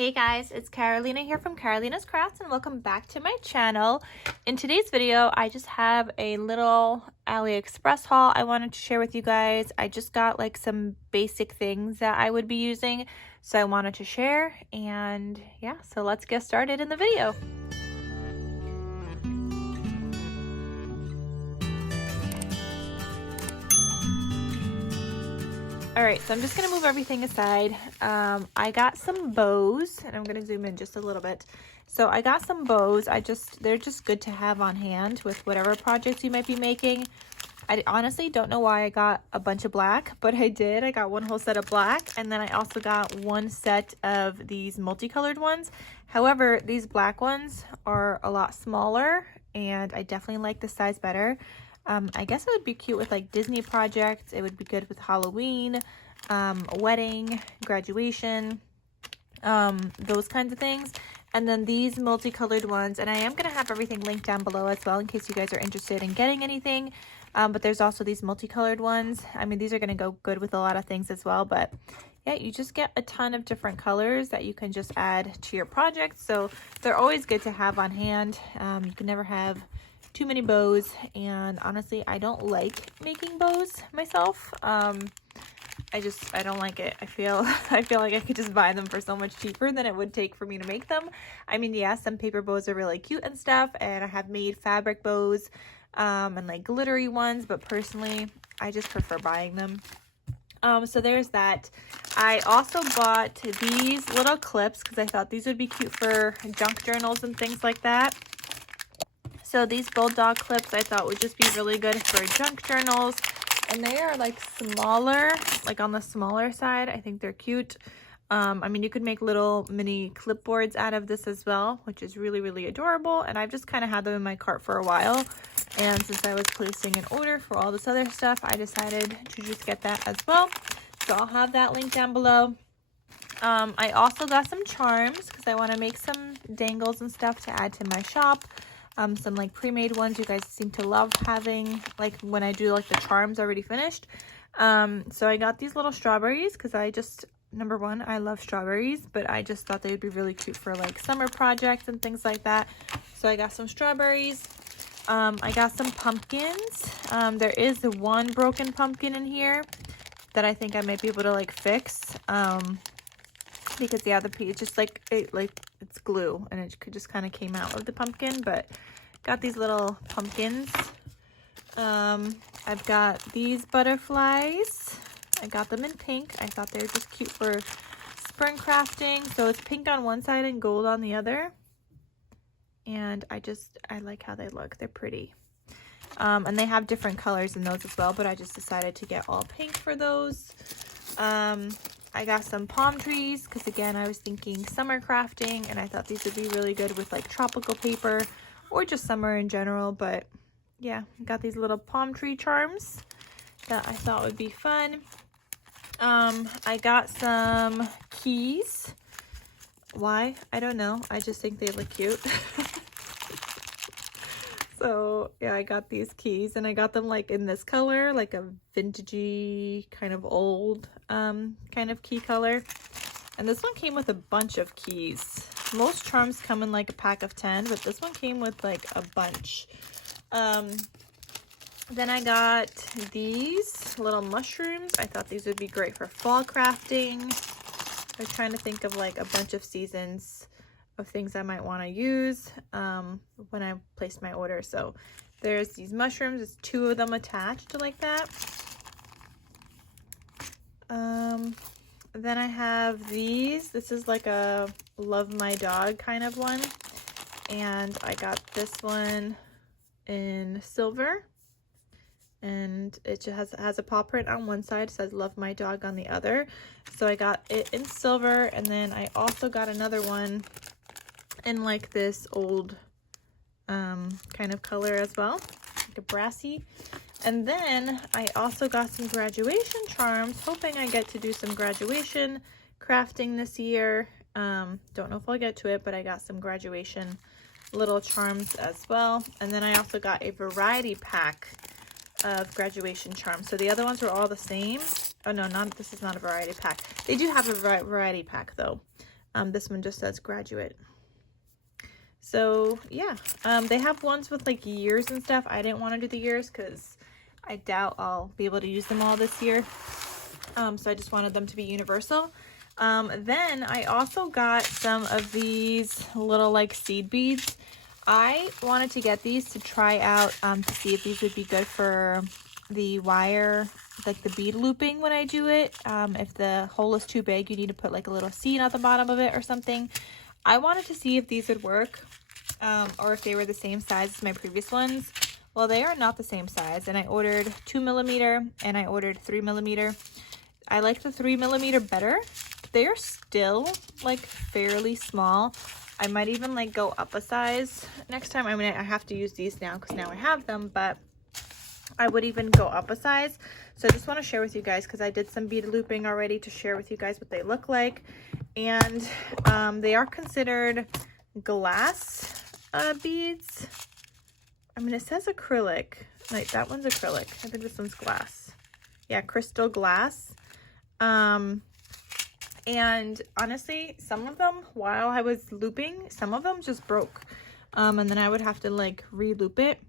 Hey guys, it's Carolina here from KarolinasKrafts and welcome back to my channel. In today's video, I just have a little Aliexpress haul I wanted to share with you guys. I just got like some basic things that I would be using, so I wanted to share, and yeah, so let's get started in the video. Alright, so I'm just going to move everything aside. I got some bows, and I'm going to zoom in just a little bit. So I got some bows. They're just good to have on hand with whatever projects you might be making. I honestly don't know why I got a bunch of black, but I did. I got one whole set of black, and then I also got one set of these multicolored ones. However, these black ones are a lot smaller, and I definitely like the size better. I guess it would be cute with like Disney projects. It would be good with Halloween, a wedding, graduation, those kinds of things. And then these multicolored ones, and I am going to have everything linked down below as well in case you guys are interested in getting anything. But there's also these multicolored ones. I mean, these are going to go good with a lot of things as well. But yeah, you just get a ton of different colors that you can just add to your project. So they're always good to have on hand. You can never have too many bows, and honestly I don't like making bows myself. I don't like it. I feel like I could just buy them for so much cheaper than it would take for me to make them. I mean, yeah, some paper bows are really cute and stuff, and I have made fabric bows and like glittery ones, but personally I just prefer buying them. So there's that. I also bought these little clips because I thought these would be cute for junk journals and things like that. So these Bulldog Clips I thought would just be really good for junk journals, and they are like smaller, like on the smaller side. I think they're cute. I mean, you could make little mini clipboards out of this as well, which is really, really adorable. And I've just kind of had them in my cart for a while. And since I was placing an order for all this other stuff, I decided to just get that as well. So I'll have that link down below. I also got some charms because I want to make some dangles and stuff to add to my shop. Some like pre-made ones you guys seem to love having, like when I do like the charms already finished. So I got these little strawberries because number one, I love strawberries, but I just thought they would be really cute for like summer projects and things like that. So I got some strawberries. I got some pumpkins. There is one broken pumpkin in here that I think I might be able to like fix. Because yeah, it's just like it's glue, and it just kind of came out of the pumpkin. But got these little pumpkins. I've got these butterflies. I got them in pink. I thought they were just cute for spring crafting. So it's pink on one side and gold on the other, and I like how they look. They're pretty. And they have different colors in those as well, but I just decided to get all pink for those. I got some palm trees because again I was thinking summer crafting, and I thought these would be really good with like tropical paper or just summer in general. But yeah, got these little palm tree charms that I thought would be fun. I got some keys. Why? I don't know. I just think they look cute. So yeah, I got these keys, and I got them like in this color, like a vintagey kind of old kind of key color. And this one came with a bunch of keys. Most charms come in like a pack of 10, but this one came with like a bunch. Then I got these little mushrooms. I thought these would be great for fall crafting. I was trying to think of like a bunch of seasons of things I might want to use when I placed my order. So there's these mushrooms. There's 2 of them attached like that. Then I have these. This is like a love my dog kind of one, and I got this one in silver, and it just has a paw print on one side. It says love my dog on the other. So I got it in silver, and then I also got another one in like this old kind of color as well, like a brassy. And then I also got some graduation charms, hoping I get to do some graduation crafting this year. Don't know if I'll get to it, but I got some graduation little charms as well. And then I also got a variety pack of graduation charms. So the other ones were all the same. Oh no, this is not a variety pack. They do have a variety pack though. This one just says graduate. So yeah, they have ones with like years and stuff. I didn't want to do the years because I doubt I'll be able to use them all this year. So I just wanted them to be universal. Then I also got some of these little like seed beads. I wanted to get these to try out to see if these would be good for the wire, like the bead looping when I do it. If the hole is too big, you need to put like a little seed at the bottom of it or something. I wanted to see if these would work, or if they were the same size as my previous ones. Well, they are not the same size, and I ordered 2mm and I ordered 3mm. I like the 3mm better. They are still like fairly small. I might even like go up a size next time. I mean, I have to use these now because now I have them, but I would even go up a size. So I just want to share with you guys because I did some bead looping already to share with you guys what they look like. And they are considered glass beads. I mean, it says acrylic. Like that one's acrylic. I think this one's glass. Yeah, crystal glass. And honestly, some of them, while I was looping, some of them just broke. And then I would have to like re-loop it,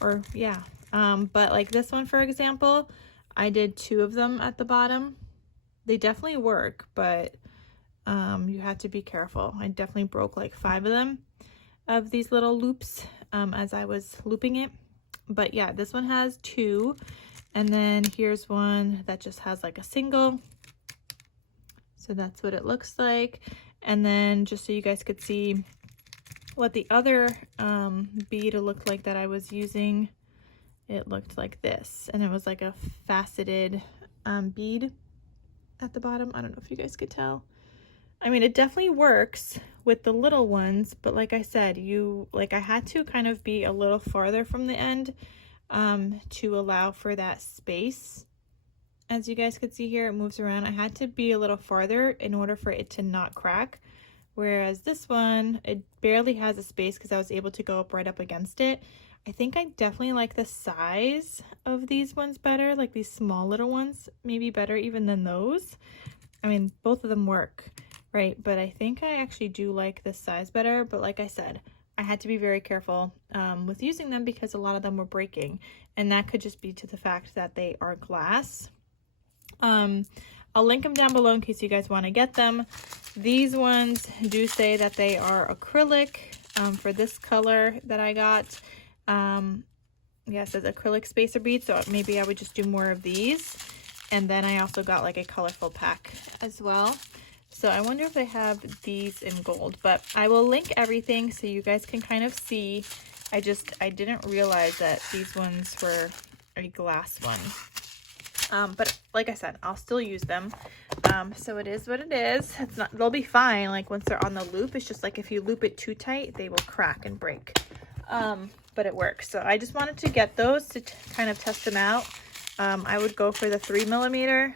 or yeah. But like this one, for example, I did 2 of them at the bottom. They definitely work, but you have to be careful. I definitely broke like 5 of them, of these little loops, as I was looping it. But yeah, this one has 2, and then here's one that just has like a single. So that's what it looks like. And then just so you guys could see what the other bead looked like that I was using, it looked like this, and it was like a faceted bead at the bottom. I don't know if you guys could tell. I mean, it definitely works with the little ones, but like I said, I had to kind of be a little farther from the end to allow for that space. As you guys could see here, it moves around. I had to be a little farther in order for it to not crack. Whereas this one, it barely has a space because I was able to go up right up against it. I think I definitely like the size of these ones better, like these small little ones, maybe better even than those. I mean, both of them work, right? But I think I actually do like this size better. But like I said, I had to be very careful with using them because a lot of them were breaking. And that could just be to the fact that they are glass. I'll link them down below in case you guys want to get them. These ones do say that they are acrylic for this color that I got. Yeah, it says acrylic spacer beads, so maybe I would just do more of these. And then I also got like a colorful pack as well. So I wonder if they have these in gold, but I will link everything so you guys can kind of see. I didn't realize that these ones were a glass one. But like I said, I'll still use them. So it is what it is. It's not, they'll be fine. Like once they're on the loop, it's just like if you loop it too tight, they will crack and break. But it works. So I just wanted to get those to kind of test them out. I would go for the 3mm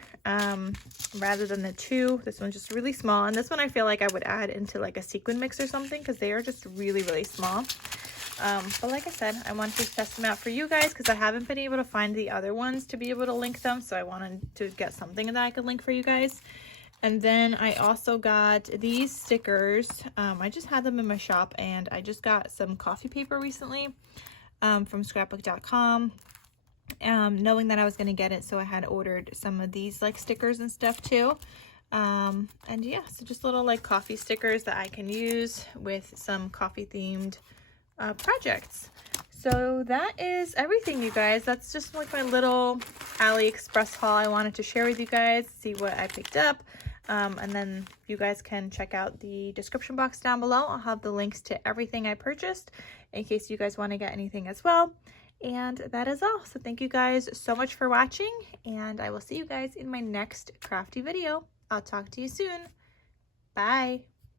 rather than the 2. This one's just really small. And this one I feel like I would add into like a sequin mix or something because they are just really, really small. But like I said, I wanted to test them out for you guys because I haven't been able to find the other ones to be able to link them. So I wanted to get something that I could link for you guys. And then I also got these stickers. I just had them in my shop, and I just got some coffee paper recently from scrapbook.com. Knowing that I was going to get it, so I had ordered some of these like stickers and stuff too. And yeah, so just little like coffee stickers that I can use with some coffee themed projects. So that is everything, you guys. That's just like my little AliExpress haul I wanted to share with you guys, see what I picked up. And then you guys can check out the description box down below. I'll have the links to everything I purchased in case you guys want to get anything as well. And that is all. So thank you guys so much for watching, and I will see you guys in my next crafty video. I'll talk to you soon. Bye.